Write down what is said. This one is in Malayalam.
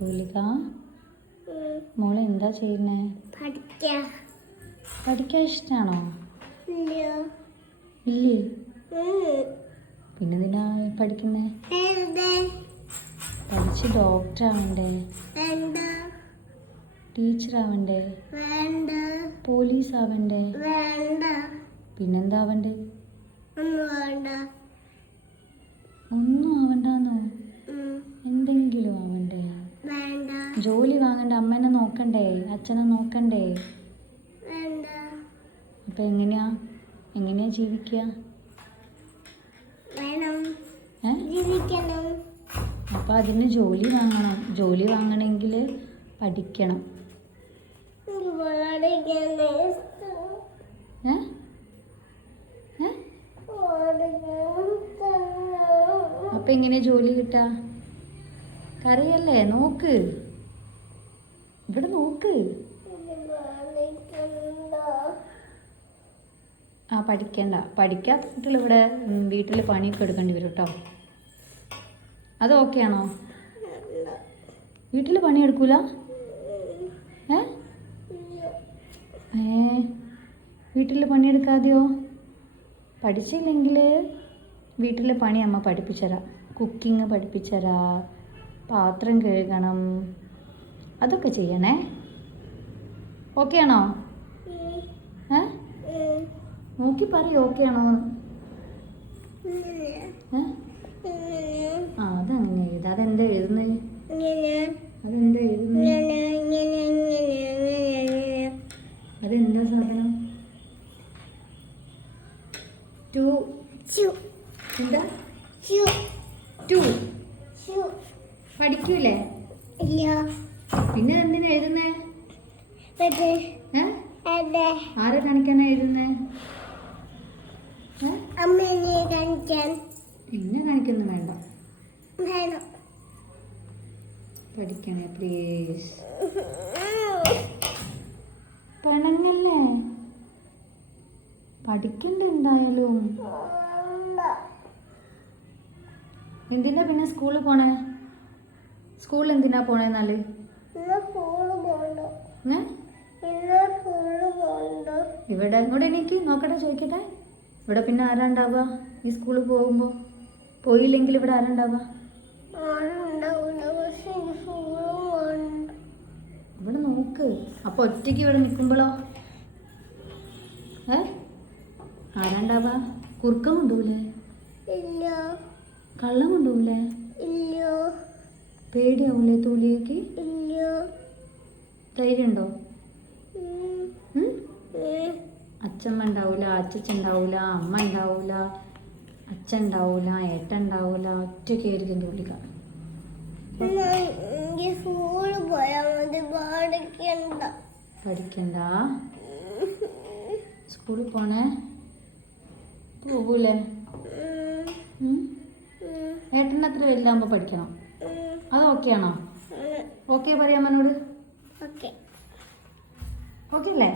തുലിക മോളെ എന്താ ചെയ്യുന്നേ? പഠിക്കാൻ ഇഷ്ടമാണോ? ഇല്ലേ? പിന്നെന്തിനാ പഠിക്കുന്നേ? പഠിച്ച് ഡോക്ടർ ആവണ്ടേ? ടീച്ചർ ആവണ്ടേ? പോലീസ് ആവണ്ടേ? പിന്നെന്താ ആവണ്ടേ? ഒന്നും ആവണ്ടെന്നോ? എന്തെങ്കിലും ആവണ്ടേ? ജോലി വാങ്ങണ്ടേ? അമ്മേനെ നോക്കണ്ടേ? അച്ഛനെ നോക്കണ്ടേ? അപ്പൊ എങ്ങനെയാ ജീവിക്കുക? അപ്പൊ അതിന് ജോലി വാങ്ങണം. ജോലി വാങ്ങണമെങ്കിൽ പഠിക്കണം. അപ്പൊ എങ്ങനെയാ ജോലി കിട്ടാ? കറിയല്ലേ? നോക്ക്, ഇവിടെ നോക്ക്. പഠിക്കണ്ട. പഠിക്കാത്ത കുട്ടികൾ ഇവിടെ വീട്ടിൽ പണിയൊക്കെ എടുക്കേണ്ടി വരും കേട്ടോ. അത് ഓക്കെ ആണോ? വീട്ടിൽ പണിയെടുക്കൂല? വീട്ടിൽ പണിയെടുക്കാതെയോ? പഠിച്ചില്ലെങ്കിൽ വീട്ടിലെ പണി അമ്മ പഠിപ്പിച്ചുതരാം. കുക്കിംഗ് പഠിപ്പിച്ചുതരാം, പാത്രം കഴുകണം, അതൊക്കെ ചെയ്യണേ. ഓക്കെ ആണോ? നോക്കി പറയൂ ഓക്കെ ആണോ? അതങ്ങനെ എഴുതാ. അതെന്താ എഴുതുന്നത്? അതെന്താ സാധനം? പഠിക്കൂലേ? പിന്നെ എന്തിനാ എഴുതുന്നേ? ആരെ കാണിക്കാനാ എഴുതുന്നേ? എന്നെ കാണിക്കൊന്നും വേണ്ട. പഠിക്കണേ പ്ലീസ്. പെണങ്ങല്ലേ? പഠിക്കണ്ട എന്തായാലും. എന്തിനാ പിന്നെ സ്കൂളിൽ പോണേ? സ്കൂളിൽ എന്തിനാ പോണേന്നാല്? ഇവിടെ ഇങ്ങോട്ട് എനിക്ക് നോക്കട്ടെ, ചോദിക്കട്ടെ. ഇവിടെ പിന്നെ ആരാ ഉണ്ടാവുക? ഈ സ്കൂളിൽ പോകുമ്പോൾ പോയില്ലെങ്കിൽ ഇവിടെ ആരാ ഉണ്ടാവുക? ഇവിടെ നോക്ക്. അപ്പൊ ഒറ്റയ്ക്ക് ഇവിടെ നിൽക്കുമ്പോഴോ ആരാ ഉണ്ടാവുക? കുറുക്കം കൊണ്ടുപോവില്ലേ? കള്ളം കൊണ്ടുപോവില്ലേ? പേടിയാവൂലേ തൂലിയേക്ക്? ധൈര്യം ഉണ്ടോ? അച്ഛമ്മ ഉണ്ടാവൂല, അച്ഛൻ ഉണ്ടാവൂല, അമ്മ ഉണ്ടാവൂല, അച്ഛൻ ഉണ്ടാവൂല, ഏട്ടൻ ഉണ്ടാവൂല, ഒറ്റയ്ക്കായിരിക്കും തൂലിക. പഠിക്കണ്ട. സ്കൂളിൽ പോണേ? പോകൂലേ? ഏട്ടൻ അത്ര വലുതാകുമ്പോ പഠിക്കണം. അത് ഓക്കെ ആണോ? ഓക്കെ പറയാം അമ്മനോട്. ഓക്കെ അല്ലേ?